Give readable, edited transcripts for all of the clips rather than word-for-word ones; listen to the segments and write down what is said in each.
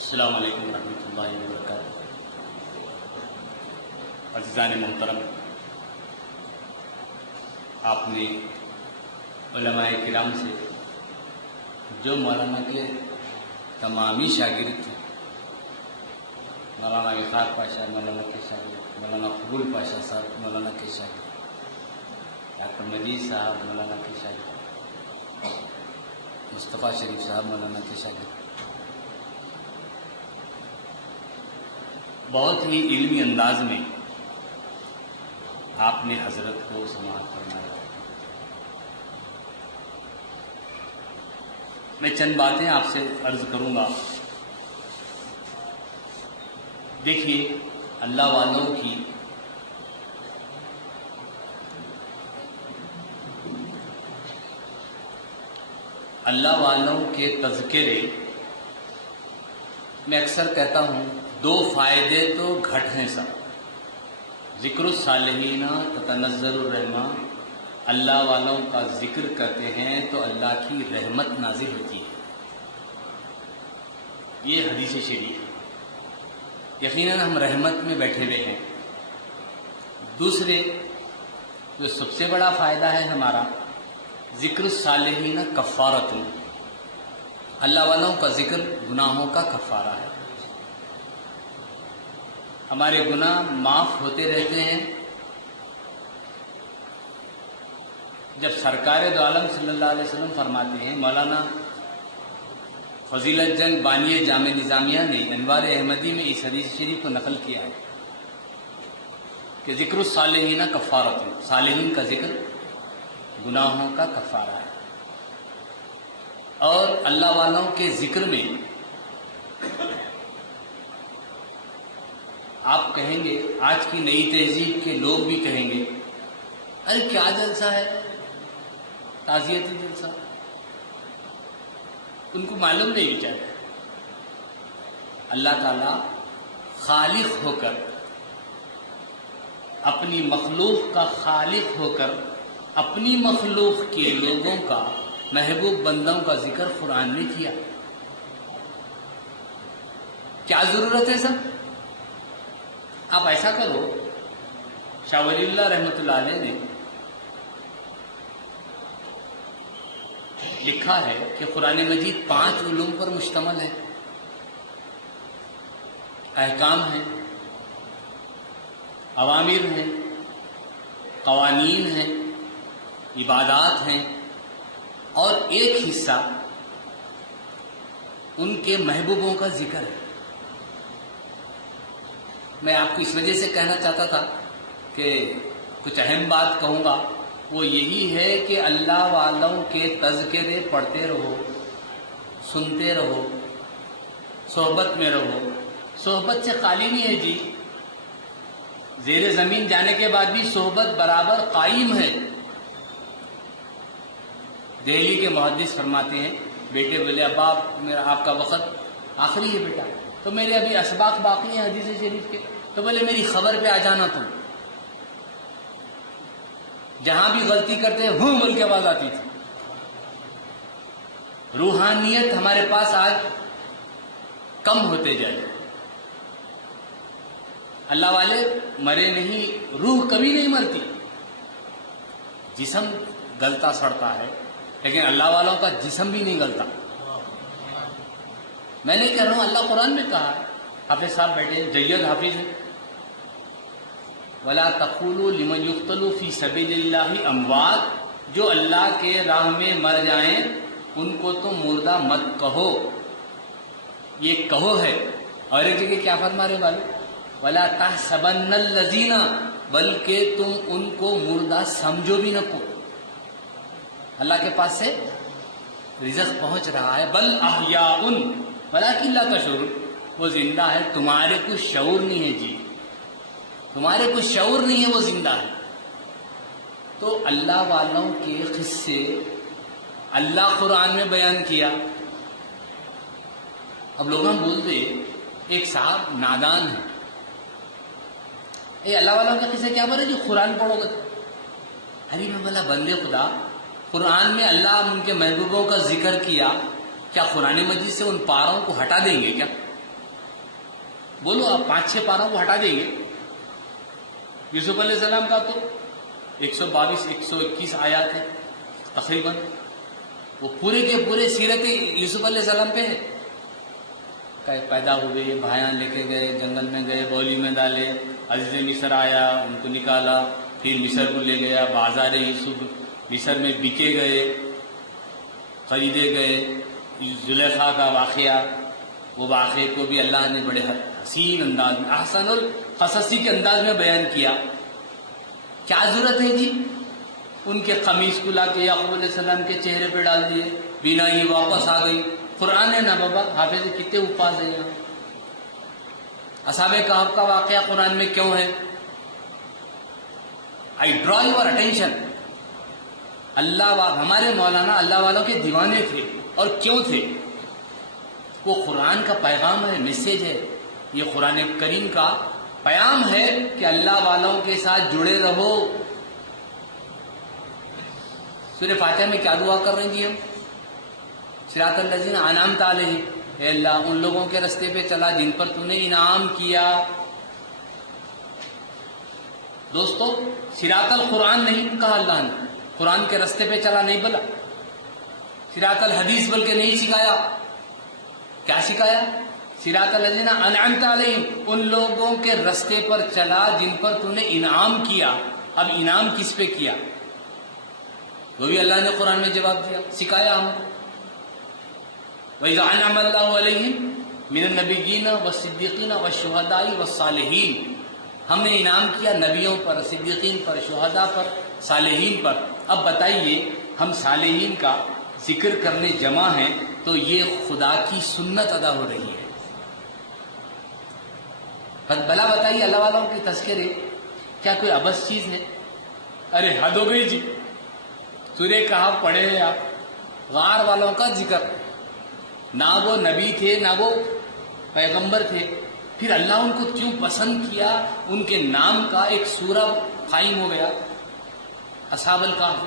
السلام علیکم ورحمۃ اللہ وبرکاتہ۔ عزیزان محترم، آپ نے علماء کرام سے جو مولانا کے تمامی شاگرد تھے، مولانا وقار پاشا مولانا کے شاگرد، مولانا قبول پاشا صاحب مولانا کے شاگرد، ڈاکٹر مجید صاحب مولانا کے شاگرد، مصطفیٰ شریف صاحب مولانا کے شاگرد، بہت ہی علمی انداز میں آپ نے حضرت کو سماعت فرمایا۔ میں چند باتیں آپ سے عرض کروں گا۔ دیکھیے، اللہ والوں کی اللہ والوں کے تذکرے میں اکثر کہتا ہوں دو فائدے تو گھٹ ہیں سب۔ ذکر الصالحین تتنزل الرحمہ، اللہ والوں کا ذکر کرتے ہیں تو اللہ کی رحمت نازل ہوتی ہے، یہ حدیث شریف ہے۔ یقیناً ہم رحمت میں بیٹھے ہوئے ہیں۔ دوسرے جو سب سے بڑا فائدہ ہے ہمارا، ذکر الصالحین کفارۃ، اللہ والوں کا ذکر گناہوں کا کفارہ ہے۔ ہمارے گناہ معاف ہوتے رہتے ہیں۔ جب سرکار دو عالم صلی اللہ علیہ وسلم فرماتے ہیں، مولانا فضیلت جنگ بانی جامع نظامیہ نے انوار احمدی میں اس حدیث شریف کو نقل کیا ہے کہ ذکر الصالحین کفارۃ، صالحین کا ذکر گناہوں کا کفارہ ہے۔ اور اللہ والوں کے ذکر میں آپ کہیں گے، آج کی نئی تہذیب کے لوگ بھی کہیں گے، ارے کیا جلسہ ہے، تعزیتی جلسہ۔ ان کو معلوم نہیں بیچارے، اللہ تعالی خالق ہو کر، اپنی مخلوق کا خالق ہو کر، اپنی مخلوق کے لوگوں کا، محبوب بندوں کا ذکر قرآن میں کیا۔ کیا ضرورت ہے سب؟ آپ ایسا کرو، شاہ ولی اللہ رحمۃ اللہ علیہ نے لکھا ہے کہ قرآن مجید 5 علوم پر مشتمل ہے، احکام ہیں، اوامر ہیں، قوانین ہیں، عبادات ہیں، اور ایک حصہ ان کے محبوبوں کا ذکر ہے۔ میں آپ کو اس وجہ سے کہنا چاہتا تھا کہ کچھ اہم بات کہوں گا، وہ یہی ہے کہ اللہ والوں کے تذکرے پڑھتے رہو، سنتے رہو، صحبت میں رہو۔ صحبت سے خالی نہیں ہے جی، زیر زمین جانے کے بعد بھی صحبت برابر قائم ہے۔ دہلی کے محدث فرماتے ہیں، بیٹے بولے ابا میرا آپ کا وقت آخری ہے بیٹا، تو میرے ابھی اسباق باقی ہیں حدیث شریف کے، تو بولے میری خبر پہ آ جانا تم۔ جہاں بھی غلطی کرتے ہیں ہوں بول کے آواز آتی تھی۔ روحانیت ہمارے پاس آج کم ہوتے جائے۔ اللہ والے مرے نہیں، روح کبھی نہیں مرتی، جسم گلتا سڑتا ہے، لیکن اللہ والوں کا جسم بھی نہیں گلتا۔ میں نہیں کہہ رہا ہوں، اللہ قرآن میں کہا ہے۔ حافظ صاحب بیٹھے، جید حافظ ہیں، وَلَا تَقُولُوا لِمَنْ يُقْتَلُ فِي سَبِيلِ اللَّهِ أَمْوَاتٌ، جو اللہ کے راہ میں مر جائیں ان کو تم مردہ مت کہو، یہ کہو ہے۔ اور ایک جگہ کیا فرما رہے والے، وَلَا تَحْسَبَنَّ الَّذِينَ، بلکہ تم ان کو مردہ سمجھو بھی نہ کو۔ اللہ کے پاس سے رزق پہنچ رہا ہے، بل احیاء ولکن لا تشعرون، وہ زندہ ہے، تمہارے کچھ شعور نہیں ہے جی، تمہارے کچھ شعور نہیں ہے، وہ زندہ ہے۔ تو اللہ والوں کے قصے اللہ قرآن میں بیان کیا۔ اب لوگ ہم بولتے، ایک صاحب نادان ہے، اے اللہ والوں کے قصے کیا بولے جو قرآن پڑھو گے؟ ارے میں بولا بندے خدا، قرآن میں اللہ ان کے محبوبوں کا ذکر کیا، کیا قرآن مجید سے ان پاروں کو ہٹا دیں گے کیا؟ بولو آپ 5-6 پاروں کو ہٹا دیں گے. یوسف علیہ السلام کا تو 122-121 آیات ہے تقریباً. وہ پورے کے پورے سیرت یوسف علیہ السلام پہ ہے. پیدا ہوئے، بھائیاں لے کے گئے، جنگل میں گئے، بولی میں ڈالے، عزیز مصر آیا، ان کو نکالا، پھر مصر کو لے گیا، بازار یوسف مصر میں بکے گئے، خریدے گئے. زلیخا کا واقعہ، وہ واقعے کو بھی اللہ نے بڑے حسین انداز میں، احسن القصصی کے انداز میں بیان کیا. کیا ضرورت ہے جی ان کے قمیص کو لا کے یعقوب علیہ السلام کے چہرے پہ ڈال دیے، بینا یہ واپس آ گئی. قرآن ہے نا بابا، حافظ کتنے الفاظ ہیں یہاں. اصحاب کہف کا واقعہ قرآن میں کیوں ہے؟ آئی ڈرا یور اٹینشن. ہمارے مولانا اللہ والوں کے دیوانے تھے. اور کیوں تھے؟ وہ قرآن کا پیغام ہے، میسیج ہے. یہ قرآن کریم کا پیام ہے کہ اللہ والوں کے ساتھ جڑے رہو. سورہ فاتحہ میں کیا دعا کر رہے ہیں جی ہم؟ صراط الذین انعمت علیہم، اے اللہ ان لوگوں کے رستے پہ چلا جن پر تو نے انعام کیا. دوستو صراط القرآن نہیں کہا اللہ نے، قرآن کے رستے پہ چلا نہیں بولا. صراط الحدیث بلکہ نہیں سکھایا. کیا سکھایا؟ صراط الذین انعمت علیہم، ان لوگوں کے رستے پر چلا جن پر تو نے انعام کیا. اب انعام کس پہ کیا وہ بھی اللہ نے قرآن میں جواب دیا، سکھایا ہم کو. وَإِذَا أَنْعَمَ اللَّهُ عَلَيْهِمْ مِنَ النَّبِيِّينَ وَالصِّدِّيقِينَ وَالشُّهَدَاءِ وَالصَّالِحِينَ، ہم نے انعام کیا نبیوں پر، صدیقین پر، شہداء پر، صالحین پر. اب بتائیے ہم صالحین کا ذکر کرنے جمع ہیں تو یہ خدا کی سنت ادا ہو رہی ہے. بلا بتائیے اللہ والوں کے تذکرے کیا کوئی ابس چیز ہے؟ ارے حد ہو گئی جی. سورہ کہف پڑھے ہیں آپ، غار والوں کا ذکر، نہ وہ نبی تھے نہ وہ پیغمبر تھے، پھر اللہ ان کو کیوں پسند کیا؟ ان کے نام کا ایک سورہ قائم ہو گیا، اصحاب الکہف.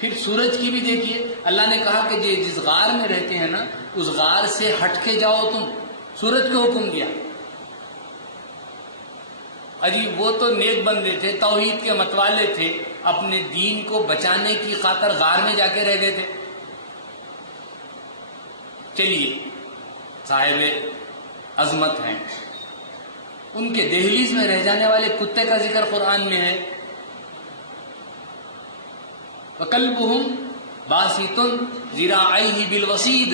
پھر سورج کی بھی دیکھیے، اللہ نے کہا کہ جس غار میں رہتے ہیں نا اس غار سے ہٹ کے جاؤ تم، سورج کو حکم دیا. اجی وہ تو نیک بندے تھے، توحید کے متوالے تھے، اپنے دین کو بچانے کی خاطر غار میں جا کے رہ گئے تھے. چلیے صاحب عظمت ہیں، ان کے دہلیز میں رہ جانے والے کتے کا ذکر قرآن میں ہے. وَقَلْبُهُمْ بَاسِطٌ ذِرَاعَيْهِ بِالْوَصِيدِ،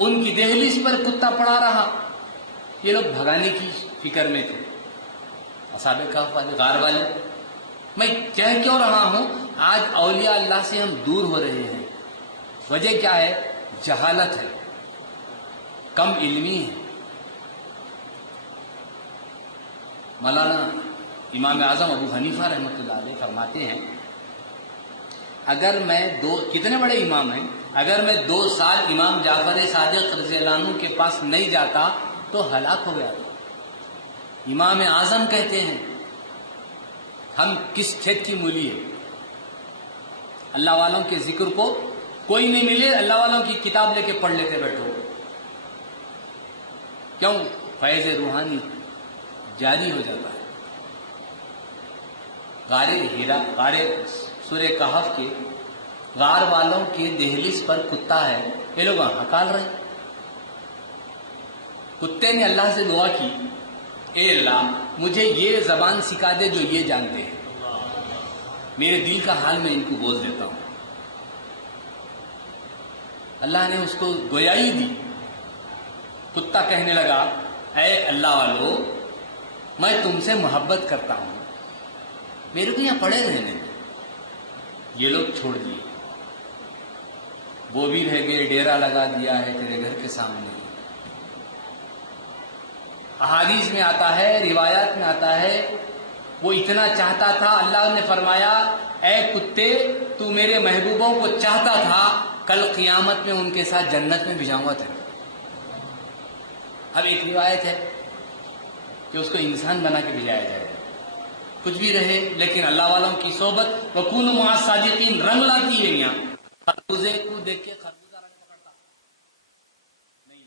ان کی دہلیز پر کتا پڑا رہا. یہ لوگ بھگانے کی فکر میں تھے، اصحاب کہف والے، غار والے. میں کہہ کیوں رہا ہوں؟ آج اولیاء اللہ سے ہم دور ہو رہے ہیں. وجہ کیا ہے؟ جہالت ہے، کم علمی ہے. مولانا امام اعظم ابو حنیفہ رحمۃ اللہ علیہ فرماتے ہیں اگر میں کتنے بڑے امام ہیں، اگر میں 2 سال امام جعفر صادق رضی اللہ عنہ کے پاس نہیں جاتا تو ہلاک ہو گیا. امام اعظم کہتے ہیں ہم کس کھیت کی مولی ہے؟ اللہ والوں کے ذکر کو کوئی نہیں ملے، اللہ والوں کی کتاب لے کے پڑھ لیتے بیٹھو. کیوں؟ فیض روحانی جاری ہو جاتا ہے. غار سورہ کہف کے غار والوں کے دہلیز پر کتا ہے، یہ لوگ ہکال رہے ہیں. کتے نے اللہ سے دعا کی، اے اللہ مجھے یہ زبان سکھا دے جو یہ جانتے ہیں، میرے دل کا حال میں ان کو بول دیتا ہوں. اللہ نے اس کو گویائی دی. کتا کہنے لگا اے اللہ والو میں تم سے محبت کرتا ہوں، میرے کو یہاں پڑے رہنے. یہ لوگ چھوڑ دیے، وہ بھی رہ گئے، ڈیرا لگا دیا ہے تیرے گھر کے سامنے. احادیث میں آتا ہے، روایات میں آتا ہے وہ اتنا چاہتا تھا، اللہ نے فرمایا اے کتے تو میرے محبوبوں کو چاہتا تھا، کل قیامت میں ان کے ساتھ جنت میں بھیجاؤں گا تیرے. اب ایک روایت ہے کہ اس کو انسان بنا کے بھیجایا جائے، کچھ بھی رہے لیکن اللہ والوں کی صحبت. وَكُونُوا مَعَ الصَّادِقِينَ رنگ لاتی ہے یہاں. خربوزے کو دیکھ کے خربوزہ رنگ پکڑتا نہیں.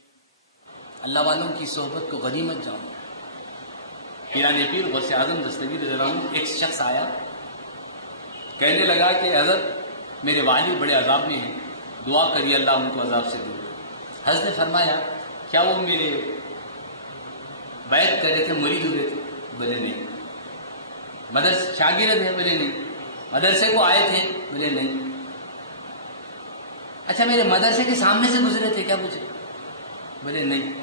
اللہ والوں کی صحبت کو غنیمت جانو۔ پیران پیر غوث اعظم دستگیر رضی اللہ عنہ، ایک شخص آیا کہنے لگا کہ حضرت میرے والد بڑے عذاب میں ہیں، دعا کریے اللہ ان کو عذاب سے دور۔ حضرت نے فرمایا کیا وہ میرے بیعت کر رہے تھے، مرید ہوئے تھے؟ بولے نہیں۔ مدرسے شاگرد ہیں؟ بولے نہیں۔ مدرسے کو آئے تھے؟ بولے نہیں۔ اچھا میرے مدرسے کے سامنے سے گزرے تھے کیا پوچھے؟ بولے نہیں۔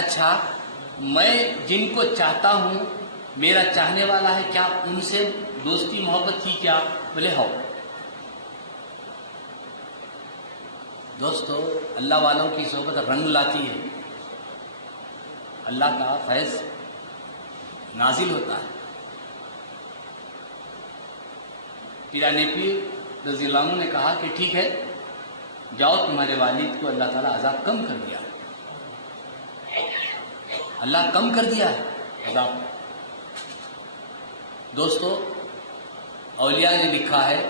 اچھا میں جن کو چاہتا ہوں میرا چاہنے والا ہے، کیا ان سے دوستی محبت کی کیا؟ بولے ہو۔ دوستو اللہ والوں کی صحبت رنگ لاتی ہے، اللہ کا فیض نازل ہوتا ہے۔ پیران پیر رضی اللہ عنہ نے کہا کہ ٹھیک ہے جاؤ، تمہارے والد کو اللہ تعالیٰ عذاب کم کر دیا، اللہ کم کر دیا ہے عذاب۔ دوستو اولیاء نے لکھا ہے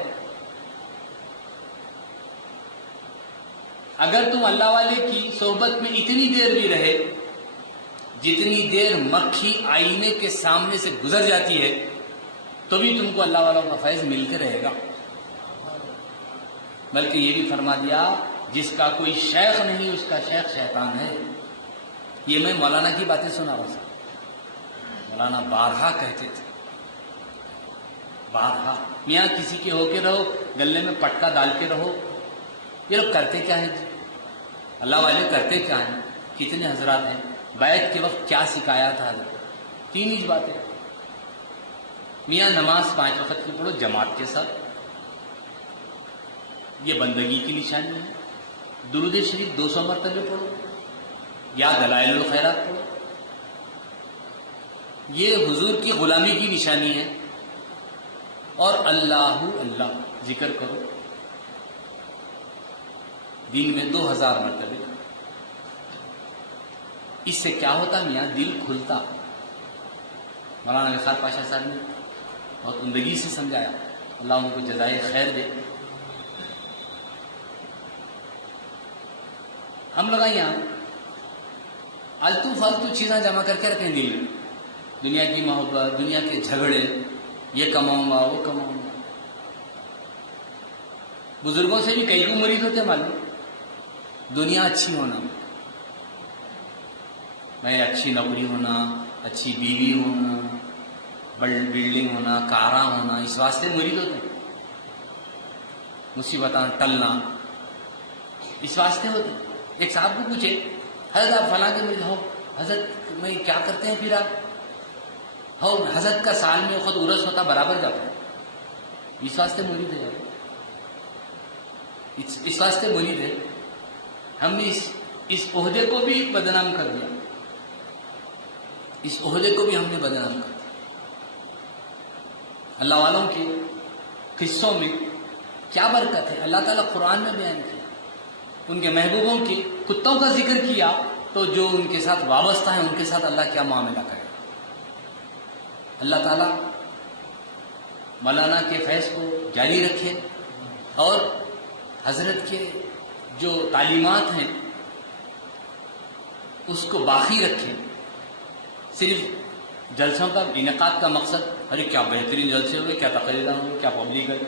اگر تم اللہ والے کی صحبت میں اتنی دیر بھی رہے جتنی دیر مکھی آئینے کے سامنے سے گزر جاتی ہے تو بھی تم کو اللہ والوں کا فیض ملتے رہے گا۔ بلکہ یہ بھی فرما دیا جس کا کوئی شیخ نہیں اس کا شیخ شیطان ہے۔ یہ میں مولانا کی باتیں سنا رہا ہوں، مولانا بارہا کہتے تھے، بارہا میاں کسی کے ہو کے رہو، گلے میں پٹکا ڈال کے رہو۔ یہ لوگ کرتے کیا ہیں جی؟ اللہ والے کرتے کیا ہیں؟ کتنے حضرات ہیں؟ بیعت کے وقت کیا سکھایا تھا حضرت؟ تین ہی باتیں، میاں نماز 5 وقت کی پڑھو جماعت کے ساتھ، یہ بندگی کی نشانی ہے۔ درود شریف 200 مرتبہ پڑھو یا دلائل الخیرات پڑھو، یہ حضور کی غلامی کی نشانی ہے۔ اور اللہ اللہ ذکر کرو دن میں 2000 مرتبہ۔ اس سے کیا ہوتا میاں؟ دل کھلتا۔ مولانا نثار پاشا صاحب نے بہت عمدگی سے سمجھایا، اللہ ان کو جزائے خیر دے۔ ہم لوگ یہاں التو فالتو چیزیں جمع کر کے رکھیں دل میں، دنیا کی محبت، دنیا کے جھگڑے، یہ کماؤں گا وہ کماؤں گا۔ بزرگوں سے بھی کئی کو مرید ہوتے معلوم، دنیا اچھی ہونا، میں اچھی نوکری ہونا، اچھی بیوی ہونا، بلڈنگ ہونا، کاراں ہونا، اس واسطے مرید ہوتے ہیں۔ مصیبتاں ٹلنا اس واسطے ہوتے ہیں۔ ایک صاحب کو پوچھے حضرت آپ فلاں کے مرید ہو، حضرت میں کیا کرتے ہیں پھر آپ؟ ہو حضرت کا سال میں خود عرس ہوتا برابر جاتا ہے، اس واسطے مرید ہے، اس واسطے مرید ہے۔ ہم نے اس عہدے کو بھی بدنام کر دیا، اس عہدے کو بھی ہم نے بدنام کر دیا۔ اللہ والوں کے قصوں میں کیا برکت ہے، اللہ تعالیٰ قرآن میں بیان کیا۔ ان کے محبوبوں کے کتوں کا ذکر کیا تو جو ان کے ساتھ وابستہ ہیں ان کے ساتھ اللہ کیا معاملہ کرے۔ اللہ تعالیٰ مولانا کے فیض کو جاری رکھے اور حضرت کے جو تعلیمات ہیں اس کو باقی رکھے۔ صرف جلسوں کا انعقاد کا مقصد ارے کیا بہترین جلسے ہوئے، کیا تقریریں ہوئے، کیا پبلک ہے،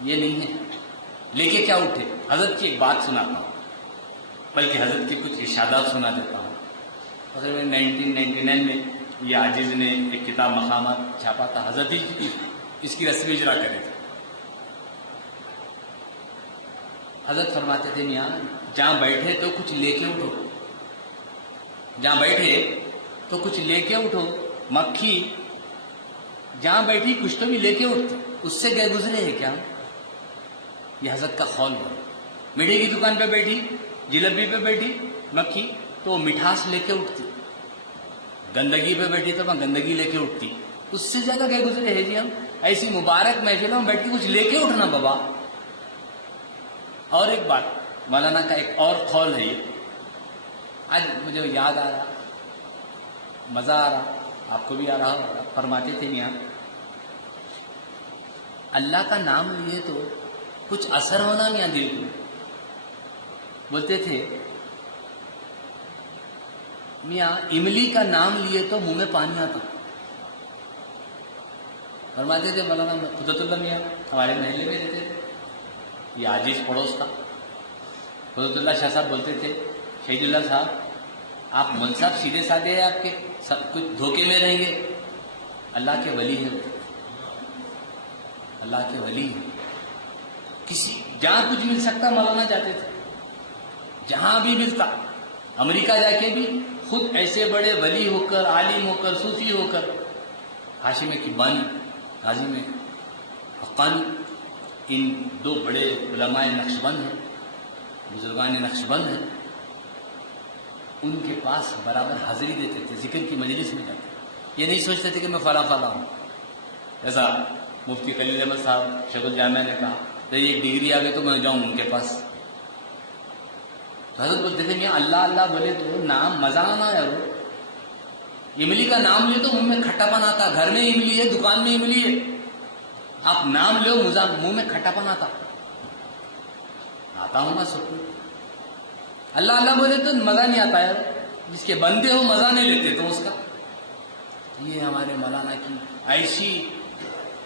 یہ نہیں ہے۔ لے کے کیا اٹھے؟ حضرت کی ایک بات سناتا ہوں، بلکہ حضرت کے کچھ ارشادات سنا دیتا ہوں۔ تقریباً 1999 میں یہ عاجز نے ایک کتاب مقامات چھاپا تھا، حضرت ہی اس کی رسم اجرا کرے تھے۔ حضرت فرماتے تھے میاں جہاں بیٹھے تو کچھ لے کے اٹھو، جہاں بیٹھے تو کچھ لے کے اٹھو۔ مکھی جہاں بیٹھی کچھ تو بھی لے کے اٹھتے، اس سے گئے گزرے ہیں کیا؟ یہ حضرت کا قول ہے۔ میٹھے کی دکان پہ بیٹھی، جلیبی پہ بیٹھی مکھی تو وہ مٹھاس لے کے اٹھتی، گندگی پہ بیٹھی تو وہ گندگی لے کے اٹھتی، اس سے زیادہ گئے گزرے ہیں جی ہم۔ ایسی مبارک محفلوں میں بیٹھ کے کچھ لے کے اٹھنا بابا۔ اور ایک بات، مولانا کا ایک اور قول ہے، یہ آج مجھے یاد آ رہا، مزہ آ رہا، آپ کو بھی آ رہا ہوگا۔ فرماتے تھے میاں اللہ کا نام لیے تو کچھ اثر ہونا میاں دل کو۔ بولتے تھے میاں املی کا نام لیے تو منہ میں پانی آتا. فرماتے تھے مولانا قدرت اللہ میاں ہمارے محلے میں رہتے تھے, یہ عاجز پڑوس کا. قدرت اللہ شاہ صاحب بولتے تھے شہید اللہ صاحب آپ منصب سیدھے سادے ہیں, آپ کے سب کچھ دھوکے میں رہیں گے. اللہ کے ولی ہیں, اللہ کے ولی ہیں. کسی جہاں کچھ مل سکتا مولانا جاتے تھے, جہاں بھی ملتا. امریکہ جا کے بھی خود ایسے بڑے ولی ہو کر, عالم ہو کر, صوفی ہو کر, ہاشم کبانی, ناظم حقانی, ان دو بڑے علماء نقشبند ہیں, بزرگان نقشبند ہیں, ان کے پاس برابر حاضری دیتے تھے, ذکر کی مجلس میں جاتے. یہ نہیں سوچتے تھے کہ میں فلاں ہوں. ایسا مفتی خلیل احمد صاحب شیخ الجامعہ نے کہا ایک ڈگری آ گئی تو میں جاؤں ان کے پاس. تو حضرت بولتے تھے میاں اللہ اللہ بولے تو نام مزہ آنا یار. املی کا نام لے تو منہ میں کھٹا پن آتا. گھر میں املی ہے, دکان میں املی ہے, آپ نام لو منہ میں کھٹا پن آتا ہوں نا سکون. اللہ اللہ بولے تو مزہ نہیں آتا یار. جس کے بندے ہو مزہ نہیں لیتے تو اس کا. یہ ہمارے مولانا کی ایسی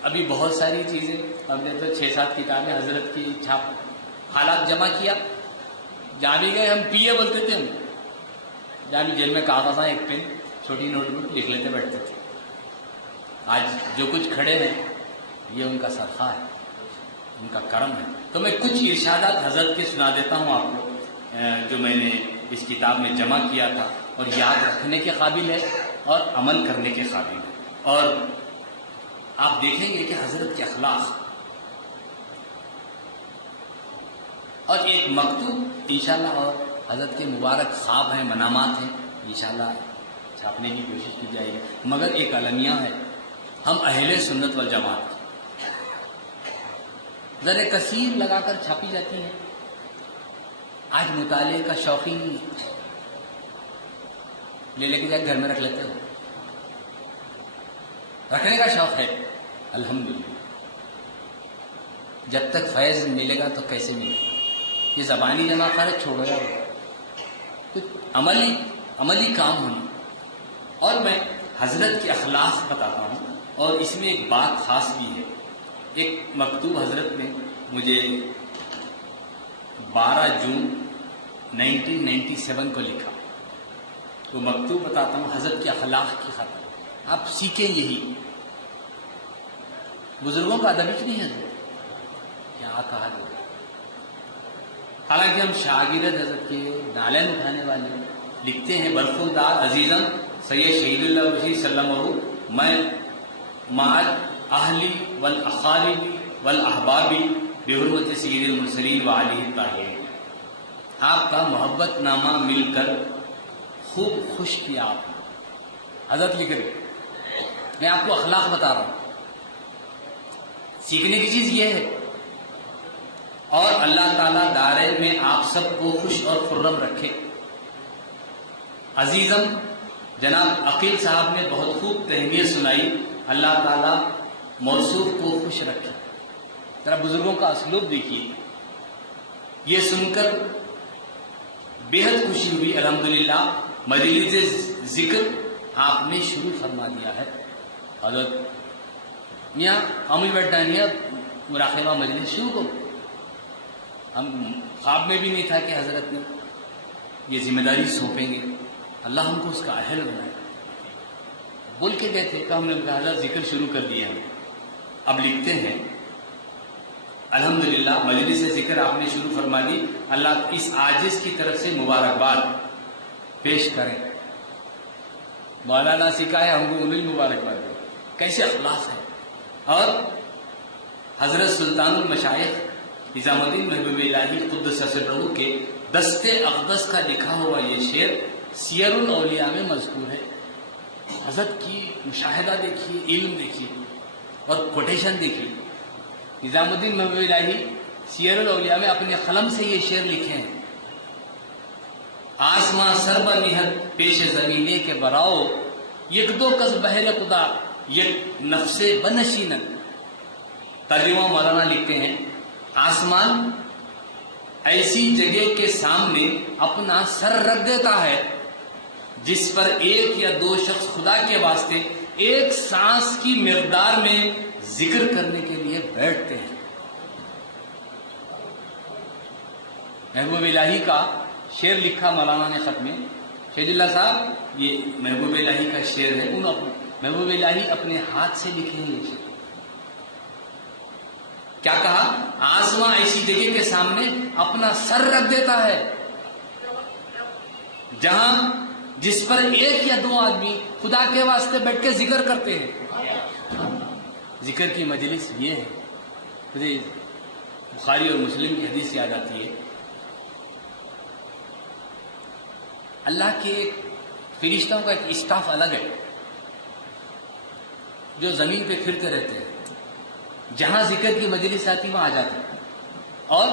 ابھی بہت ساری چیزیں. ہم نے تو 6-7 کتابیں حضرت کی چھاپ حالات جمع کیا. جہاں بھی گئے ہم پیے بولتے تھے. ہم جہاں بھی جیل میں کاغذ ایک پین چھوٹی نوٹ بک لکھ لیتے بیٹھتے تھے. آج جو کچھ کھڑے ہیں یہ ان کا صدقہ ہے, ان کا کرم ہے. تو میں کچھ ارشادات حضرت کے سنا دیتا ہوں آپ کو, جو میں نے اس کتاب میں جمع کیا تھا, اور یاد رکھنے کے قابل ہے اور عمل کرنے کے قابل ہے. اور آپ دیکھیں گے کہ حضرت کے اخلاق. اور ایک مکتوب انشاءاللہ, اور حضرت کے مبارک خواب ہیں, منامات ہیں, انشاءاللہ چھاپنے کی کوشش کی جائے گی. مگر ایک المیہ ہے, ہم اہل سنت والجماعت ذرا کثیر لگا کر چھاپی جاتی ہیں. آج مطالعے کا شوقین لے کے جا گھر میں رکھ لیتے ہو. رکھنے کا شوق ہے الحمدللہ. جب تک فیض ملے گا تو کیسے ملے گا. یہ زبانی جمع خرچ چھوڑ گیا, کچھ عملی کام ہونا. اور میں حضرت کے اخلاق بتاتا ہوں, اور اس میں ایک بات خاص بھی ہے. ایک مکتوب حضرت نے مجھے 12 جون 1997 کو لکھا. تو مکتوب بتاتا ہوں حضرت کے اخلاق کی خاطر. آپ سیکھیں یہی. بزرگوں کا ادب نہیں ہے کیا کہا گیا. حالانکہ ہم شاگرد حضرت کے نالین اٹھانے والے. لکھتے ہیں برخوردار عزیزم سید شہید اللہ وسیع سلم میں مال اہلی والاقارب والاحبابی بحرمت سید المرسلین وعلیہ الطاہرین. آپ کا محبت نامہ مل کر خوب خوش کیا. آپ حضرت لکھ رہے. میں آپ کو اخلاق بتا رہا ہوں. سیکھنے کی چیز یہ ہے. اور اللہ تعالیٰ دارے میں آپ سب کو خوش اور خرم رکھے. عزیزم جناب عقیل صاحب نے بہت خوب تہنیت سنائی. اللہ تعالیٰ موصوف کو خوش رکھے. ذرا بزرگوں کا اسلوب دیکھیے. یہ سن کر بےحد خوشی ہوئی. الحمدللہ مجلس ذکر آپ نے شروع فرما دیا ہے. حضرت میاں ہمیں بیٹھنا نہیں ہے, مراقبہ مجلس شروع کرو. ہم خواب میں بھی نہیں تھا کہ حضرت نے یہ ذمہ داری سونپیں گے. اللہ ہم کو اس کا اہل بنائے. بول کے گئے تھے کہ ہم نے کہا حضرت ذکر شروع کر دیا ہے. اب لکھتے ہیں الحمدللہ مجلس ذکر آپ نے شروع فرما دی. اللہ اس عاجز کی طرف سے مبارکباد پیش کریں. مولانا سکھائے ہم کو انہیں مبارکباد دیں. کیسے اخلاص ہے. اور حضرت سلطان المشائخ نظام الدین محبوب الہی قدس سرہ کے دست اقدس کا لکھا ہوا یہ شعر سیر الاولیاء میں مذکور ہے. حضرت کی مشاہدہ دیکھیے, علم دیکھیے, اور کوٹیشن دیکھیے. نظام الدین محبوب الہی سیر الاولیاء میں اپنے قلم سے یہ شعر لکھے ہیں. آسماں سر بنیحت پیش زمینے کے براؤ, یک دو کس بہر خدا یک نفس بنشینن. ترجمہ مولانا لکھتے ہیں آسمان ایسی جگہ کے سامنے اپنا سر رکھ دیتا ہے جس پر ایک یا دو شخص خدا کے واسطے ایک سانس کی مقدار میں ذکر کرنے کے لیے بیٹھتے ہیں. محبوب الہی کا شعر لکھا مولانا نے خط میں. شہید اللہ صاحب یہ محبوب الہی کا شعر ہے. محبوب الہی اپنے ہاتھ سے لکھے ہیں یہ شعر. کیا کہا؟ آسماں ایسی جگہ کے سامنے اپنا سر رکھ دیتا ہے جہاں جس پر ایک یا دو آدمی خدا کے واسطے بیٹھ کے ذکر کرتے ہیں. ذکر کی مجلس یہ ہے. مجھے بخاری اور مسلم کی حدیث یاد آتی ہے. اللہ کے فرشتوں کا ایک اسٹاف الگ ہے جو زمین پہ پھرتے رہتے ہیں. جہاں ذکر کی مجلس آتی وہاں آ جاتے ہیں اور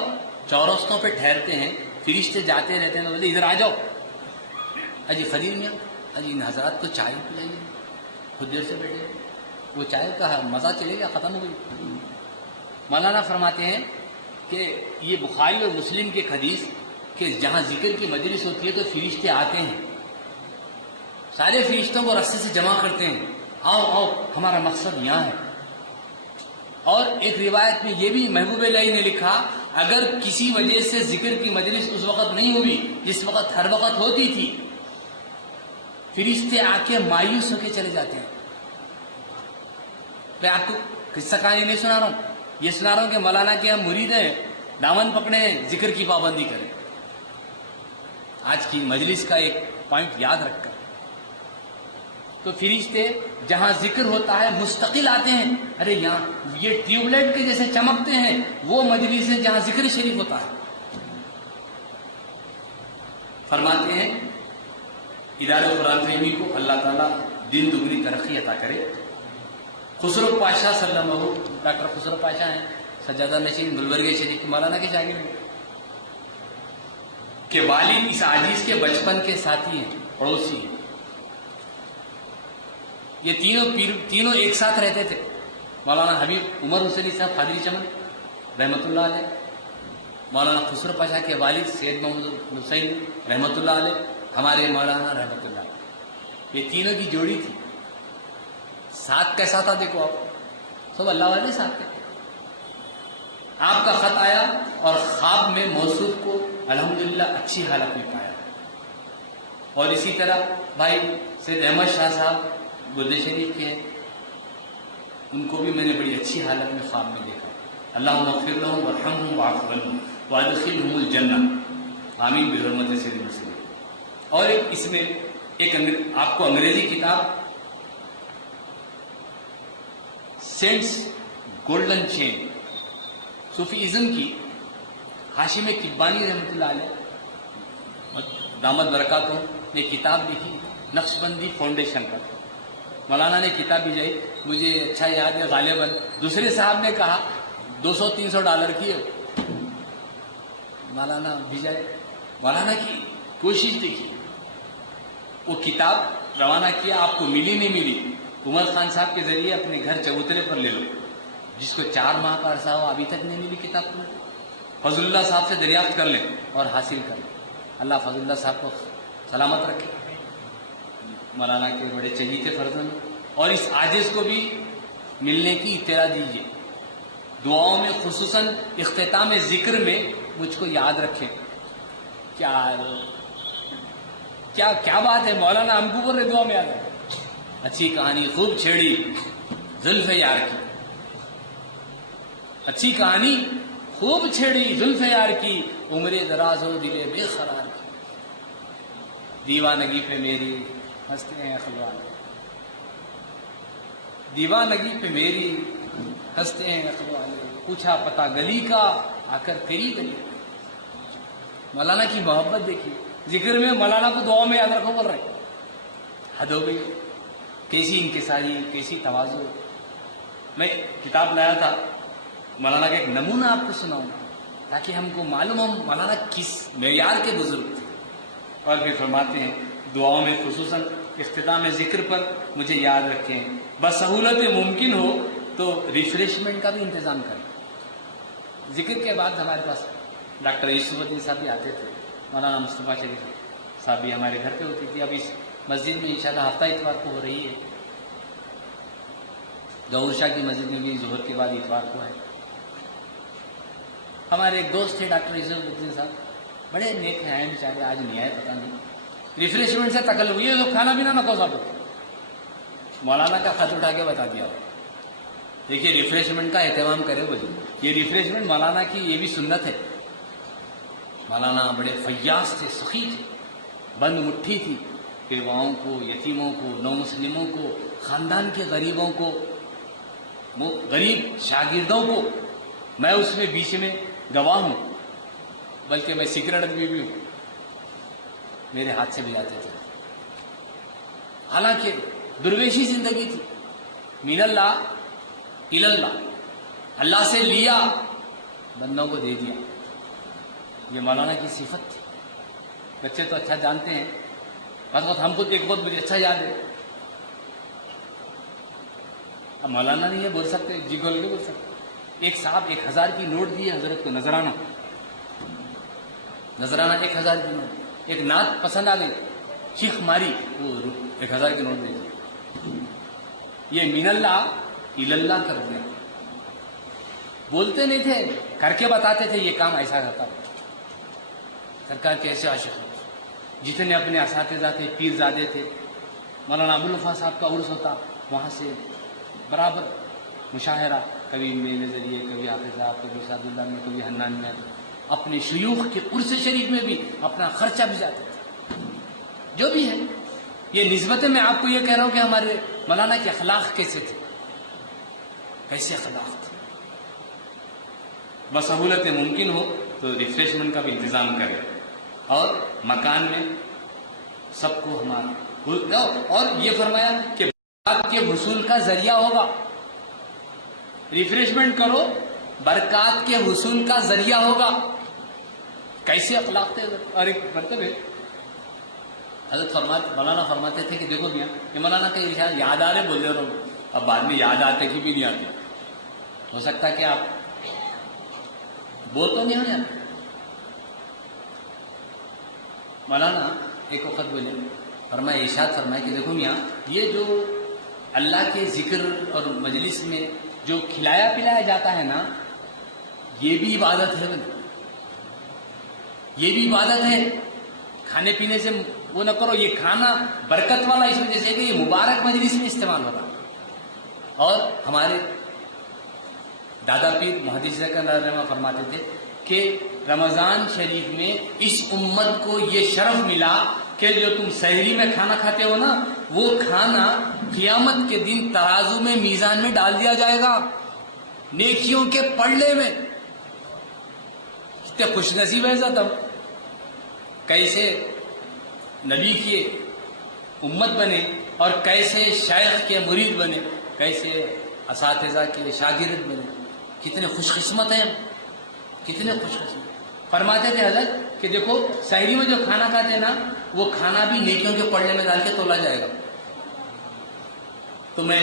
چورستوں پہ ٹھہرتے ہیں. فرشتے جاتے رہتے ہیں. بولتے ادھر آ جاؤ. اجی خدیر میں اجی ان حضرات کو چائے پلائیے. خود دیر سے بیٹھے. وہ چائے کا مزہ چلے گیا ختم ہو گئی. مولانا فرماتے ہیں کہ یہ بخاری اور مسلم کے حدیث کہ جہاں ذکر کی مجلس ہوتی ہے تو فرشتے آتے ہیں. سارے فرشتوں کو رستے سے جمع کرتے ہیں. آؤ آؤ ہمارا مقصد یہاں ہے. اور ایک روایت میں یہ بھی محبوب الہی نے لکھا اگر کسی وجہ سے ذکر کی مجلس اس وقت نہیں ہوئی جس وقت ہر وقت ہوتی تھی, فرشتے آ کے مایوس ہو کے چلے جاتے ہیں. میں آپ کو قصہ کہانی نہیں سنا رہا ہوں, یہ سنا رہا ہوں کہ مولانا کے ہم مرید ہیں, دامن پکڑے ہیں, ذکر کی پابندی کریں. آج کی مجلس کا ایک پوائنٹ یاد رکھ کر تو فرشتے جہاں ذکر ہوتا ہے مستقل آتے ہیں. ارے یہاں یہ ٹیوب لائٹ کے جیسے چمکتے ہیں وہ مجلسیں جہاں ذکر شریف ہوتا ہے. فرماتے ہیں ادارے قرآن فہمی کو اللہ تعالیٰ دن دگنی ترقی عطا کرے. خسرو پاشا صلی اللہ علیہ وسلم, ڈاکٹر خسرو پاشا ہیں سجادہ نشین گلبرگہ شریف کے مولانا کے شاگرد کے والد اس عاجز کے بچپن کے ساتھی ہیں, پڑوسی ہیں. یہ تینوں ایک ساتھ رہتے تھے. مولانا حبیب عمر حسینی صاحب قادری چمن رحمۃ اللہ علیہ, مولانا خسرو پاشا کے والد سید محمد حسین رحمۃ اللہ علیہ, ہمارے مولانا رحمۃ اللہ علیہ. یہ تینوں کی جوڑی تھی. ساتھ کیسا تھا دیکھو آپ, سب اللہ والے ساتھ تھے. آپ کا خط آیا اور خواب میں موصوف کو الحمدللہ اچھی حالت میں پایا. اور اسی طرح بھائی سید احمد شاہ صاحب گردے شریف کے ہیں, ان کو بھی میں نے بڑی اچھی حالت میں خواب میں دیکھا. اللہم اغفر لہم وارحمہم واعف عنہم وادخلہم الجنہ آمین بحرمت سید مسلم. اور اس میں ایک آپ کو انگریزی کتاب سینٹس گولڈن چین صوفیزم کی ہاشم کبانی رحمۃ اللہ علیہ دامت برکاتوں نے کتاب لکھی نقش بندی فاؤنڈیشن پر. مولانا نے کتاب بھیجائی, مجھے اچھا یاد ہے غالباً دوسرے صاحب نے کہا $200-300 کی ہے. مولانا بھیجائے. مولانا کی کوشش دیکھی, وہ کتاب روانہ کیا, آپ کو ملی نہیں ملی عمر خان صاحب کے ذریعے اپنے گھر چبوترے پر لے لو. جس کو 4 ماہ کا عرصہ ہو ابھی تک نہیں ملی کتاب کو, فضل اللہ صاحب سے دریافت کر لیں اور حاصل کر لیں. اللہ فضل اللہ صاحب کو سلامت رکھے. مولانا کے بڑے چہیتے فرزند, اور اس عاجز کو بھی ملنے کی اطلاع دیجیے. دعاؤں میں خصوصاً اختتام ذکر میں مجھ کو یاد رکھیں. کیا بات ہے مولانا, ہم کو بول رہے دعا میں یاد رکھیں. اچھی کہانی خوب چھیڑی زلف یار کی, اچھی کہانی خوب چھیڑی زلف یار کی, عمرے دراز ہو دلے بے قرار کی. دیوانگی پہ میری ہنستے ہیں اخلوال, دیوانگی پہ میری ہنستے ہیں اخلوال, پوچھا پتا گلی کا آ کر تیری گلی. مولانا کی محبت دیکھیے. ذکر میں مولانا کو دعا میں یاد رکھو بول رہے. حد ہو گئی. کیسی انکساری, کیسی تواضع. میں کتاب لایا تھا, مولانا کا ایک نمونہ آپ کو سناؤں تاکہ ہم کو معلوم ہو مولانا کس معیار کے بزرگ تھے. اور بھی فرماتے ہیں دعاؤں میں خصوصاً اختتام ذکر پر مجھے یاد رکھیں. بسہولت ممکن ہو تو ریفریشمنٹ کا بھی انتظام کریں. ذکر کے بعد ہمارے پاس ڈاکٹر یوسف الدین صاحب بھی آتے تھے, مولانا مصطفیٰ شریف صاحب بھی ہمارے گھر پہ ہوتی تھی. اب اس مسجد میں انشاءاللہ ہفتہ اتوار کو ہو رہی ہے. ظہور شاہ کی مسجد میں بھی ظہر کے بعد اتوار کو ہے. ہمارے ایک دوست تھے ڈاکٹر عزت الدین صاحب, بڑے نیک ہیں بیچارے, آج نہیں آئے پتہ نہیں. ریفریشمنٹ سے تکلف ہوئی ہے تو کھانا بھی نہ کو صاحب. مولانا کا خط اٹھا کے بتا دیا. دیکھیے ریفریشمنٹ کا اہتمام کرے بولے. یہ ریفریشمنٹ مولانا کی یہ بھی سنت ہے. مولانا بڑے فیاض تھے, سخی تھے, بند مٹھی تھی. بیواؤں کو, یتیموں کو, نو مسلموں کو, خاندان کے غریبوں کو, غریب شاگردوں کو, میں اس میں بیچ میں گواہ ہوں, بلکہ میں سیکرٹ بھی ہوں, میرے ہاتھ سے بھی آتے تھے. حالانکہ درویشی زندگی تھی. من اللہ اللہ, اللہ سے لیا, بندوں کو دے دیا. یہ مولانا کی صفت تھی. بچے تو اچھا جانتے ہیں, بس ہم کو ایک بہت مجھے اچھا یاد ہے. اب مولانا نہیں ہے بول سکتے, جی گول کے بول سکتے. ایک صاحب 1000 کی نوٹ دیے حضرت کو, نذرانہ 1000 کی نوٹ. ایک نعت پسند آ گئی, چیخ ماری, وہ 1000 کی نوٹ دے دی. یہ من اللہ اللہ کر دیا. بولتے نہیں تھے, کر کے بتاتے تھے یہ کام ایسا کرتا. سرکار کے ایسے عاشق ہیں. جتنے اپنے اساتذہ تھے, پیر زادے تھے. مولانا ابوالوفا صاحب کا عرس ہوتا, وہاں سے برابر مشاہرہ, کبھی میرے ذریعے, کبھی حافظ صاحب, کبھی سعد اللہ میں, کبھی حنان میں. اپنے شیوخ کے عرس شریف میں بھی اپنا خرچہ بھی جاتے تھے. جو بھی ہے یہ نسبتیں, میں آپ کو یہ کہہ رہا ہوں کہ ہمارے مولانا کے اخلاق کیسے تھے, کیسے اخلاق تھے. بسہولت ممکن ہو تو ریفریشمنٹ کا بھی انتظام کریں, اور مکان میں سب کو ہمارا. اور یہ فرمایا کہ برکات کے حصول کا ذریعہ ہوگا. ریفریشمنٹ کرو, برکات کے حصول کا ذریعہ ہوگا. کیسے اخلاق تھے. اور ایک مرتبہ حضرت مولانا فرماتے تھے کہ دیکھو میاں, یہ مولانا کا ارشاد یاد آ رہے بول رہے ہو, اب بعد میں یاد آتے کہ بھی نہیں آتے. ہو سکتا ہے کہ آپ بول تو نہیں ہو جاتے. مولانا ایک وقت بولے, فرمایا, ارشاد فرمایا کہ دیکھو میاں, یہ جو اللہ کے ذکر اور مجلس میں جو کھلایا پلایا جاتا ہے نا, یہ بھی عبادت ہے. یہ بھی عبادت ہے. کھانے پینے سے وہ نہ کرو, یہ کھانا برکت والا اس وجہ سے کہ یہ مبارک مجلس میں استعمال ہوگا. اور ہمارے دادا پیر محدث رحمہ فرماتے تھے کہ رمضان شریف میں اس امت کو یہ شرف ملا کہ جو تم سحری میں کھانا کھاتے ہو نا, وہ کھانا قیامت کے دن ترازو میں, میزان میں ڈال دیا جائے گا, نیکیوں کے پلڑے میں. کتنے خوش نصیب ہے تب. کیسے نبی کی امت بنے, اور کیسے شیخ کے مرید بنے, کیسے اساتذہ کے شاگرد بنے. کتنے خوش قسمت ہیں, کتنے خوش قسمت. فرماتے تھے حضرت کہ دیکھو سحری میں جو کھانا کھاتے ہیں نا, وہ کھانا بھی نیکیوں کے پلڑے میں ڈال کے تولا جائے گا. تو میں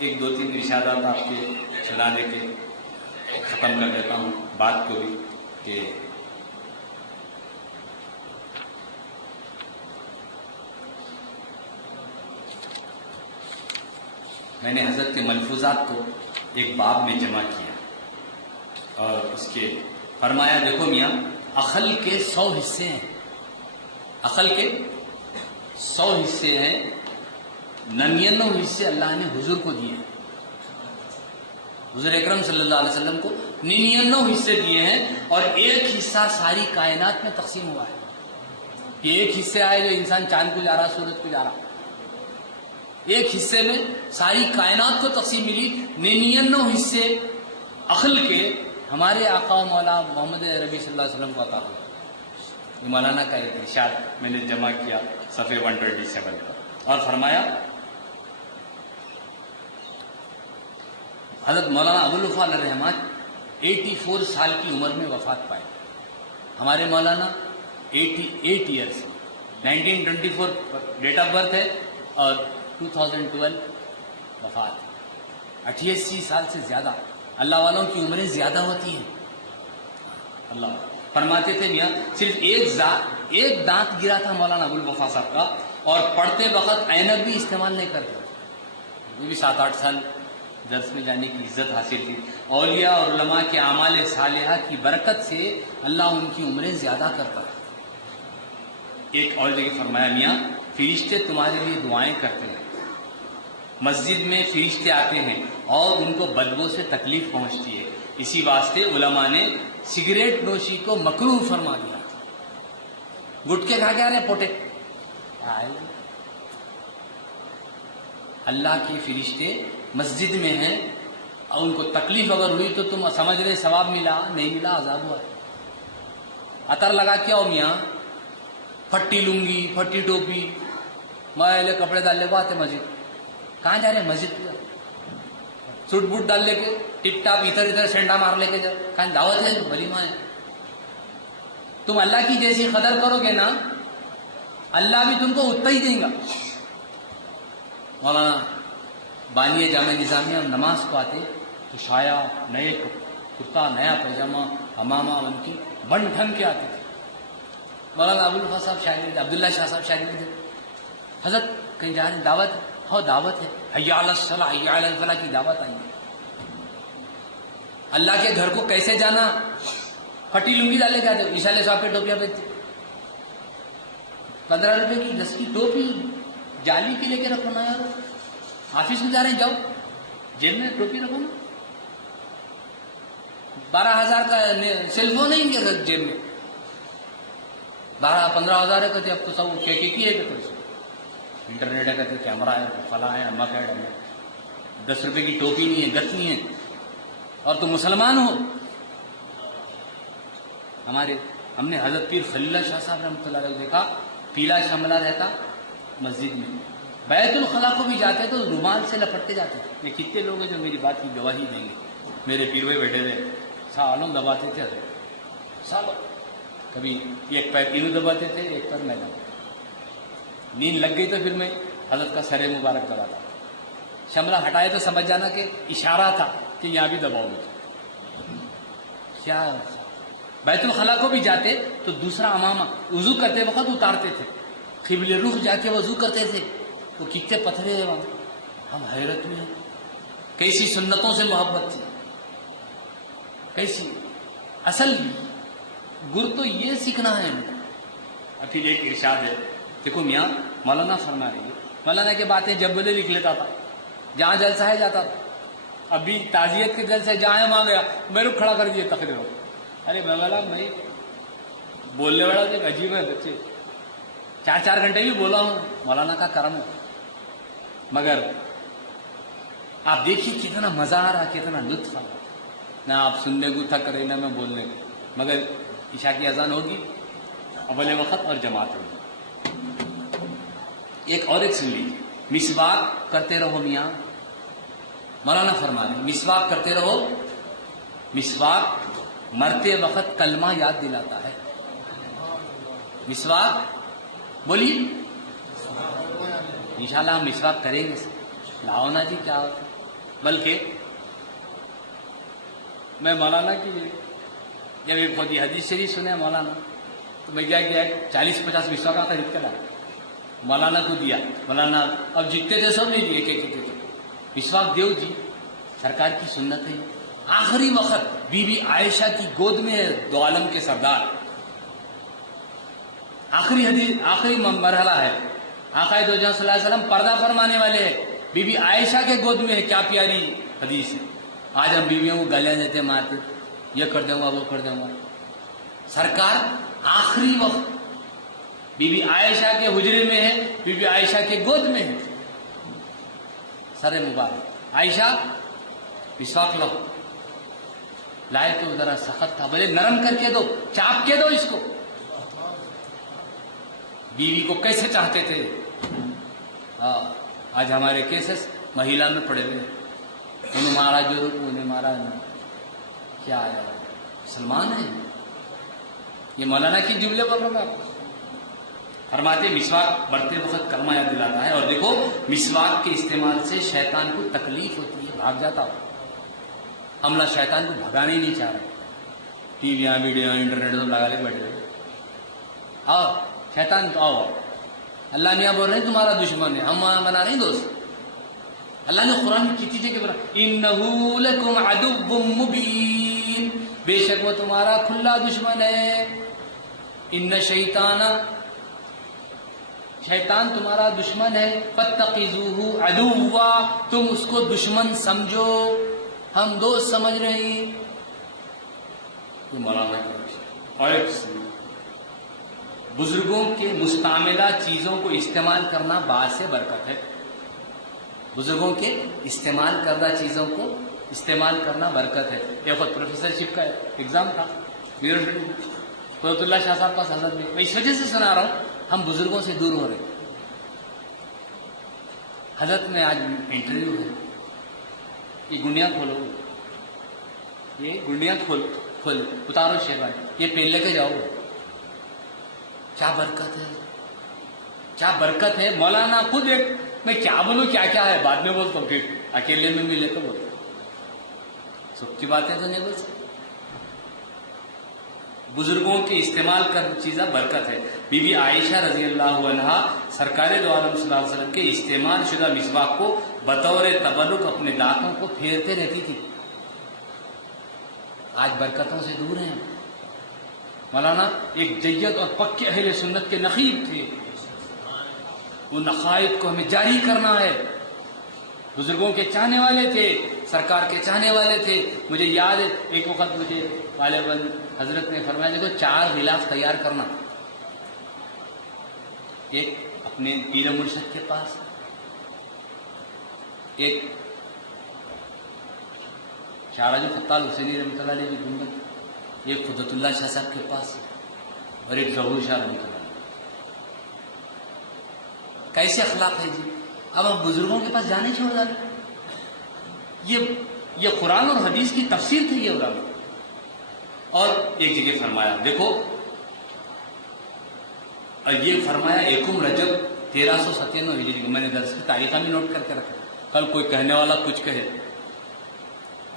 1-2-3 ارشادات آپ کے سنا دے کے ختم کر دیتا ہوں بات کو بھی. کہ میں نے حضرت کے ملفوظات کو ایک باب میں جمع کیا, اور اس کے فرمایا دیکھو میاں, عقل کے 100 حصے ہیں. عقل کے 100 حصے ہیں, 99 حصے اللہ نے حضور کو دیے. حضور اکرم صلی اللہ علیہ وسلم کو 99 حصے دیے ہیں, اور ایک حصہ ساری کائنات میں تقسیم ہوا ہے. یہ ایک حصے آئے جو انسان چاند کو جا رہا, سورج کو جا رہا, ایک حصے میں ساری کائنات کو تقسیم ملی. 99 حصے عقل کے ہمارے آقا و مولا محمد ربی صلی اللہ علیہ وسلم کو عطا ہوا. یہ مولانا کا ایک ارشاد میں نے جمع کیا صفحے 127 پر, اور فرمایا حضرت مولانا ابوالوفا علیہ الرحمٰن 84 سال کی عمر میں وفات پائے. ہمارے مولانا 88 ایئرس, 1924 ڈیٹ آف برتھ ہے, اور 2012 وفات. 88 سال سے زیادہ. اللہ والوں کی عمریں زیادہ ہوتی ہیں. اللہ فرماتے تھے میاں, صرف ایک دانت گرا تھا مولانا ابوالوفا صاحب کا، اور پڑھتے وقت اینک بھی استعمال نہیں کرتے، وہ بھی 7-8 سال درس میں جانے کی عزت حاصل کی۔ اولیاء اور علماء کے اعمال صالحہ کی برکت سے اللہ ان کی عمریں زیادہ کرتا ہے۔ ایک اور جگہ فرمایا میاں فرشتے تمہارے لیے دعائیں کرتے ہیں، مسجد میں فرشتے آتے ہیں اور ان کو بدبو سے تکلیف پہنچتی ہے، اسی واسطے علماء نے سگریٹ نوشی کو مکروہ فرما دیا۔ گٹکے کھا کے آ رہے ہیں پوٹے، اللہ کے فرشتے مسجد میں ہیں اور ان کو تکلیف اگر ہوئی تو تم سمجھ رہے ثواب ملا، نہیں ملا، عذاب ہوا۔ عطر لگا کے آؤ میاں، پھٹی لنگی، پھٹی ٹوپی، میلے کپڑے ڈال لے کو آتے مسجد، کہاں جا رہے ہیں؟ مسجد پہ سوٹ بوٹ ڈال لے کے ٹپ ٹاپ ادھر ادھر سینڈا مار لے کے جاؤ، کہاں دعوت ہے، ولیمہ ہے۔ تم اللہ کی جیسی قدر کرو گے نا، اللہ بھی تم کو اتنا ہی دیں گا۔ مولانا بانی جامع نظامیہ نماز کو آتے تو شایا، نئے کرتا، نیا پیجامہ، امامہ ان کی بن ٹھن کے آتے تھے۔ مولانا ابوالوفا صاحب شاعری تھے، عبداللہ شاہ صاحب شاعری تھے، حضرت کہیں جا رہے دعوت ہو، دعوت ہے، حی علی الصلاح، حی علی الفلاح کی دعوت آئی ہے۔ اللہ کے گھر کو کیسے جانا؟ پھٹی لنگی ڈالے جاتے، عیسیٰ صاحب پہ ٹوپیاں بیچتے، 15 روپے کی 10 کی ٹوپی جالی کی لے کے رکھو نا یار، آفس میں جا رہے ہیں جاؤ جیب میں ٹوپی رکھو نا، 12,000 کا سیل فون ہے ان کے جیب میں، 12-15 ہزار ہے کہتے، اب تو سب کی ہے کہ انٹرنیٹ ہے کہتے، کیمرہ ہے، فلاں ہے، اما کا ہے، 10 روپے کی ٹوپی نہیں ہے، گچ نہیں ہے، اور تم مسلمان ہو۔ ہم نے حضرت پیر خلیل اللہ شاہ صاحب رحمۃ اللہ علیہ دیکھا، پیلا شملہ رہتا مسجد میں، بیت الخلاء کو بھی جاتے تو رومال سے لپٹتے جاتے۔ یہ کتنے لوگ ہیں جو میری بات کی گواہی دیں گے؟ میرے پیر بھائی بیٹھے تھے، سالوں دباتے تھے، سالوں، کبھی ایک پیر تینوں دباتے تھے، ایک پیر میں دباتا، نیند لگ گئی تو پھر میں حضرت کا سر مبارک دباتا، شملہ ہٹائے تو سمجھ جانا کہ اشارہ تھا کہ یہاں بھی دباؤ گے۔ کیا بیت الخلاء کو بھی جاتے تو دوسرا امامہ وضو کرتے وقت اتارتے تھے، قبل رخ جا کے وضو کرتے تھے، تو کتنے پتھرے ہیں وہاں، ہم حیرت میں ہیں، کیسی سنتوں سے محبت تھی، کیسی اصل گر تو یہ سیکھنا ہے۔ اور پھر ایک ارشاد ہے، دیکھو میاں مولانا فرما رہی ہے، مولانا کی باتیں جب بولے لکھ لیتا تھا، جہاں جلسہ ہے جاتا تھا، ابھی تعزیت کے جلسے جہاں ہے وہاں گیا، میرے کو کھڑا کر دیے تقریر ہو، ارے مولانا میں بولنے والا تو ایک عجیب ہے، بچے 4 گھنٹے بھی بولا ہوں، مولانا کا کرم ہے۔ مگر آپ دیکھیے کتنا مزہ آ رہا، کتنا لطف آ رہا، نہ آپ سننے کو تھک رہے نہ میں بولنے کو، مگر عشاء کی اذان ہوگی اول وقت اور جماعت ہوگی۔ ایک اور ایک سن لیجیے، مسواک کرتے رہو میاں، مولانا فرما رہے مسواک کرتے رہو، مسواک مرتے وقت کلمہ یاد دلاتا ہے۔ مسواک بولیے، انشاءاللہ ہم مسواک کریں گے، لاؤ نا جی، کیا ہوتا ہے۔ بلکہ میں مولانا کی جب ایک خود حدیث شریف سنے مولانا، تو میں کیا 40-50 مسواک خرید کر لایا، مولانا کو دیا، مولانا اب جتنے تھے سب نہیں دیے، ایک تھے، مسواک دیو جی، سرکار کی سنت ہے۔ آخری وقت بی بی عائشہ کی گود میں ہے دو عالم کے سردار، آخری حدیث، آخری مرحلہ ہے، آقا دو جہاں صلی اللہ علیہ وسلم پردہ فرمانے والے ہیں، بی بی عائشہ کے گود میں ہے، کیا پیاری حدیث ہے۔ آج ہم بیویوں کو گالیاں دیتے مارتے، یہ کر دوں گا وہ کر دوں گا، سرکار آخری وقت بی بی عائشہ کے حجرے میں ہے، بی بی عائشہ کے گود میں ہے، سر مبارک، عائشہ مسواک لو، لائے تو ذرا سخت تھا، بولے نرم کر کے دو، چاپ کے دو اس کو۔ بیوی کو کیسے چاہتے تھے، آج ہمارے کیسز مہیلا میں پڑے ہوئے، انہوں مارا جو انہیں مارا، کیا ہے، مسلمان ہیں یہ؟ مولانا کی جملے پر فرماتے مسواک برتے وقت کلمہ یاد دلاتا ہے، اور دیکھو مسواک کے استعمال سے شیطان کو تکلیف ہوتی ہے، بھاگ جاتا ہو، ہم نہ شیطان کو بھگانے نہیں چاہ رہے، ٹی ویاں ویڈیو انٹرنیٹ سب لگا لے بیٹھے، آؤ شیطان تو آؤ. اللہ میاں بول رہے ہیں تمہارا دشمن ہے, ہم وہاں بنا رہے ہیں دوست. اللہ نے قرآن میں کتنی جگہ بنا, انہ لکم عدو مبین, بے شک وہ تمہارا کھلا دشمن ہے. ان شیطان تمہارا دشمن ہے. فاتخذوہ عدوا, تم اس کو دشمن سمجھو, ہم دوست سمجھ رہے ہیں. تو مولانا اور بزرگوں کے مستعملہ چیزوں کو استعمال کرنا باعث برکت ہے. بزرگوں کے استعمال کردہ چیزوں کو استعمال کرنا برکت ہے. یہ خود پروفیسرشپ کا ایگزام تھا قدرت اللہ شاہ صاحب پاس حضرت میں, میں اس وجہ سے سنا رہا ہوں ہم بزرگوں سے دور ہو رہے ہیں. حضرت میں آج انٹرویو ہے, یہ گنڈیاں کھولو, یہ گنڈیاں کھول اتارو شیروانی, یہ پہن لے کے جاؤ. کیا برکت ہے, کیا برکت ہے. مولانا خود ایک, میں کیا بولوں کیا کیا ہے بعد میں بولتا ہوں, پھر اکیلے میں ملے تو بولتا ہوں, سب کی باتیں تو نہیں بول سکتے. بزرگوں کے استعمال کر چیزیں برکت ہے. بی بی عائشہ رضی اللہ عنہا سرکار دو عالم صلی اللہ علیہ وسلم کے استعمال شدہ مسواک کو بطور تبرک اپنے دانتوں کو پھیرتے رہتی تھی. آج برکتوں سے دور ہیں. مولانا ایک جید اور پکے اہل سنت کے نقیب تھے, وہ نقائب کو ہمیں جاری کرنا ہے. بزرگوں کے چاہنے والے تھے, سرکار کے چاہنے والے تھے. مجھے یاد ہے ایک وقت مجھے غالباً حضرت نے فرمایا دیکھو 4 غلاف تیار کرنا, ایک اپنے پیر مرشد کے پاس, ایک شاہ رجب فتال حسینی رحمۃ اللہ علیہ کی گنبد, ایک قدرت اللہ شاہ صاحب کے پاس, اور ایک ظہور شاہ رحمۃ اللہ. کیسے اخلاق ہے جی. اب ہم بزرگوں کے پاس جانے چھوڑ دیں. یہ قرآن اور حدیث کی تفسیر تھی یہ علماء. اور ایک جگہ فرمایا دیکھو, اور یہ فرمایا ایکم رجب 1397 ہجری کو, میں نے درس کی تاریخ بھی نوٹ کر کے رکھا, کل کوئی کہنے والا کچھ کہے.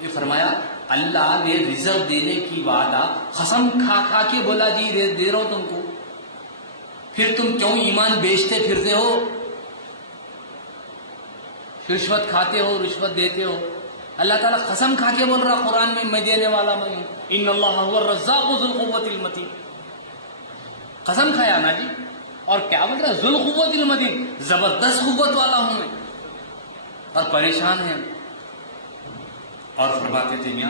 یہ فرمایا اللہ نے رزق دینے کی وعدہ قسم کھا کھا کے بولا جی دے رہا ہوں تم کو, پھر تم کیوں ایمان بیچتے پھرتے ہو, رشوت کھاتے ہو, رشوت دیتے ہو. اللہ تعالیٰ قسم کھا کے بول رہا قرآن میں دینے والا میں ہوں, ان اللہ هو الرزاق ذو القوۃ المتین. قسم کھایا نا جی, اور کیا بول رہا ذو القوۃ المتین, زبردست قوت والا ہوں میں, اور پریشان ہیں. اور فرماتے تھے میاں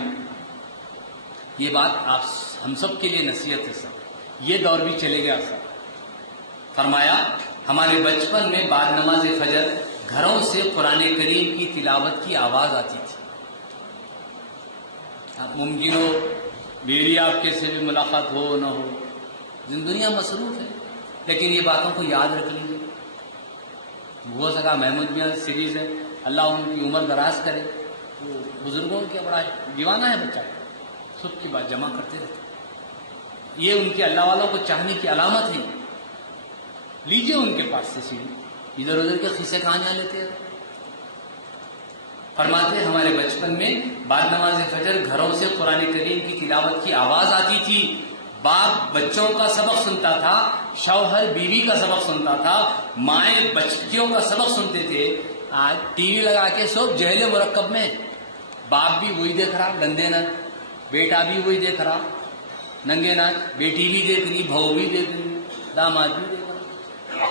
یہ بات آپ ہم سب کے لیے نصیحت ہے سر, یہ دور بھی چلے گیا سر. فرمایا ہمارے بچپن میں بعد نماز فجر گھروں سے قرآن کریم کی تلاوت کی آواز آتی تھی. ممکن ہو بیوی آپ کے سے بھی ملاقات ہو نہ ہو, دنیا مصروف ہے, لیکن یہ باتوں کو یاد رکھ لیجیے. ہو سکا محمود میاں سیریز ہے, اللہ ان کی عمر دراز کرے. وہ بزرگوں کے بڑا دیوانہ ہے بچہ, سب کی بات جمع کرتے رہتے. یہ ان کے اللہ والوں کو چاہنے کی علامت ہے. لیجیے ان کے پاس سے سیڑھی, ادھر ادھر کے قصے کہانیاں لیتے ہیں. فرماتے ہمارے بچپن میں بعد نماز فجر گھروں سے قرآن کریم کی تلاوت کی آواز آتی تھی. باپ بچوں کا سبق سنتا تھا, شوہر بیوی کا سبق سنتا تھا, مائیں بچیوں کا سبق سنتے تھے. آج ٹی وی لگا کے سب جہل مرکب میں, باپ بھی وہی دیکھ رہا گندے نہ, بیٹا بھی وہی دیکھ رہا ننگے ناچ, بیٹی بھی دیکھ رہی, بہو بھی دیکھ رہی, داماد بھی دیکھ رہا.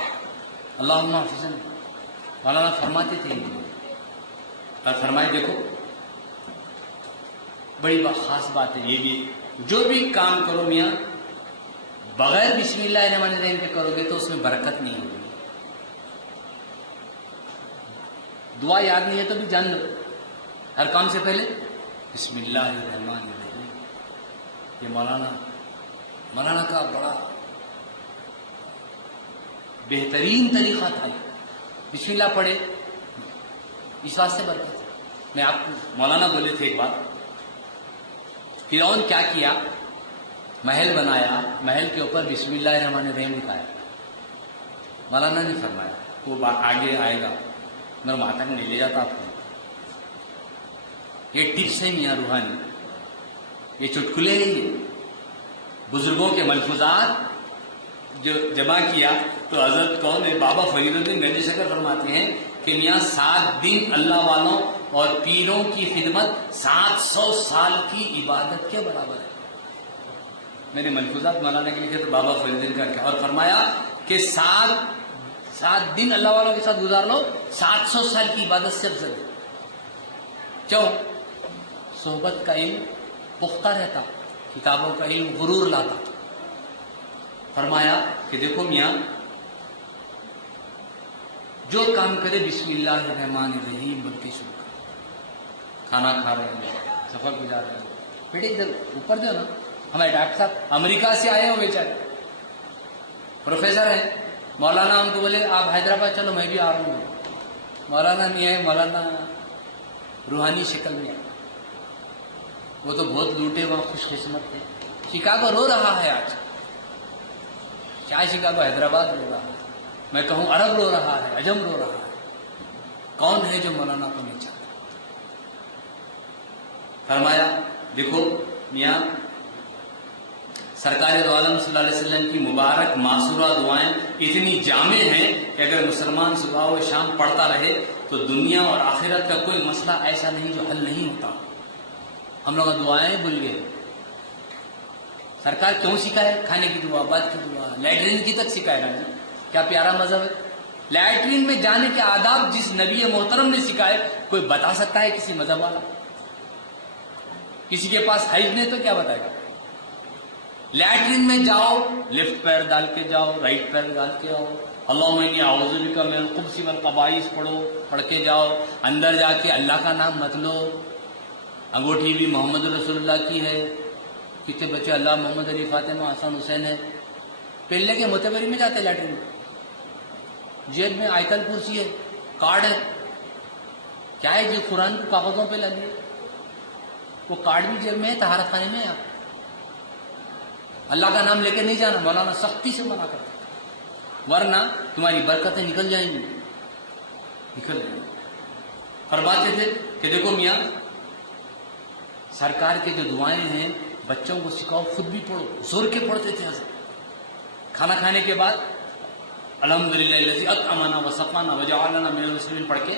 اللہم حافظنا. مولانا فرماتے تھے اور فرمائے دیکھو بڑی خاص بات ہے یہ بھی, جو بھی کام کرو میاں بغیر بسم اللہ الرحمن الرحیم کے کرو گے تو اس میں برکت نہیں ہوگی. دعا یاد نہیں ہے تو بھی جان لو, ہر کام سے پہلے بسم اللہ الرحمن الرحیم. یہ مولانا کا بڑا بہترین طریقہ تھا. بسم اللہ پڑھے, اس واسطے برکت. میں آپ کو مولانا بولے تھے ایک بات, فرعون کیا کیا, محل بنایا, محل کے اوپر بسم اللہ الرحمن الرحیم لکھایا. مولانا نے فرمایا وہ آگے آئے گا, میں وہاں تک نہیں لے جاتا آپ کو. یہ ٹپس ہے میاں روحانی, یہ چٹکلے ہیں, یہ بزرگوں کے ملفوظات جو جمع کیا تو حضرت کون ہے بابا فرید الدین گنج شکر فرماتے ہیں کہ میاں 7 دن اللہ والوں اور پیروں کی خدمت 700 سال کی عبادت کے برابر ہے. میں نے ملفوظات مولانا کے لکھے تو بابا فرید الدین کا کیا، اور فرمایا کہ 7 دن اللہ والوں کے ساتھ گزار لو 700 سال کی عبادت سے افضل ہے. کیوں؟ صحبت کا علم پختہ رہتا، کتابوں کا علم غرور لاتا. فرمایا کہ دیکھو میاں جو کام کرے بسم اللہ الرحمن الرحیم بول کے شروع کرے. کھانا کھا رہے ہیں، سفر گزار رہے ہیں، بیٹے ادھر اوپر دو نا. ہمارے ڈاکٹر صاحب امریکہ سے آئے ہو بیچارے، پروفیسر ہیں. مولانا ہم کو بولے آپ حیدرآباد چلو، میں بھی آ رہا ہوں. مولانا نہیں آئے، مولانا روحانی شکل میں آئے. وہ تو بہت لوٹے ہوئے خوش قسمت تھے. شکاگو رو رہا ہے آج، کیا شکاگو، حیدرآباد رو رہا ہے. میں کہوں عرب رو رہا ہے، عجم رو رہا ہے. کون ہے جو مولانا کو نہیں چاہتا؟ فرمایا دیکھو میاں سرکار دو عالم صلی اللہ علیہ وسلم کی مبارک معصورہ دعائیں اتنی جامع ہیں کہ اگر مسلمان صبح و شام پڑھتا رہے تو دنیا اور آخرت کا کوئی مسئلہ ایسا نہیں جو حل نہیں ہوتا. ہم لوگ دعائیں بھول گئے. سرکار کیوں سکھائے؟ کھانے کی دعا، بات کی دعا، لیٹرین کی تک سکھائے گا. کیا پیارا مذہب ہے. لیٹرین میں جانے کے آداب جس نبی محترم نے سکھائے کوئی بتا سکتا ہے کسی مذہب والا؟ کسی کے پاس حج نہیں تو کیا بتائے گا. لیٹرین میں جاؤ، لیفٹ پیر ڈال کے جاؤ، رائٹ پیر ڈال کے آؤ، اللہم انی اعوذ بک من الخبث والخبائث پڑھ کے جاؤ. اندر جا کے اللہ کا نام مت لو. انگوٹھی بھی محمد رسول اللہ کی ہے. کتنے بچے اللہ محمد علی فاطمہ حسن حسین ہے. پہلے کے متبری میں جاتے لیٹرین میں. جیب میں آیت الکرسی ہے، کارڈ ہے. کیا ہے جو قرآن کو کاغذوں پہ لگے، وہ کارڈ بھی جیب میں ہے، طہارت خانے میں ہے. آپ اللہ کا نام لے کے نہیں جانا، مولانا سختی سے منع کرتا ہے، ورنہ تمہاری برکتیں نکل جائیں گی. فرماتے تھے کہ دیکھو میاں سرکار کے جو دعائیں ہیں بچوں کو سکھاؤ، خود بھی پڑھو. زور کے پڑھتے تھے حضرت. کھانا کھانے کے بعد الحمدللہ الذی اطعمنا وسقانا وجعلنا من المسلمین پڑھ کے